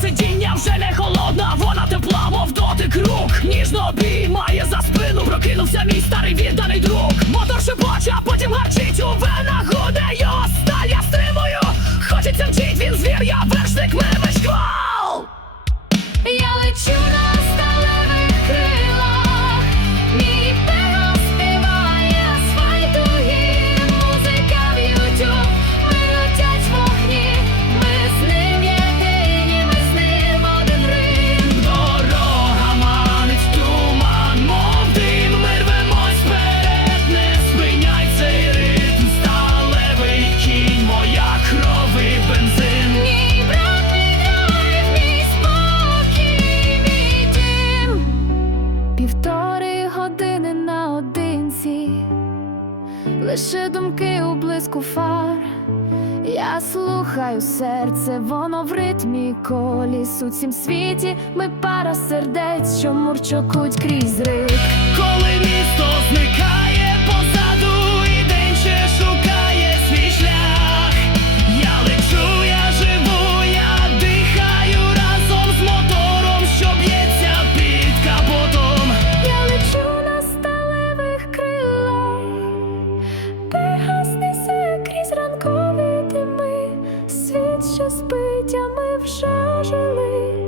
сидіння вже не холодна, вона тепла, мов дотик рук. Ніжно обіймає за спину, прокинувся мій старий від. лише думки у блиску фар. Я слухаю серце, воно в ритмі коліс у цім світі. Ми пара сердець, що мурчокуть крізь рик. Коли місто зникає позаду. ще спить, а ми вже жили.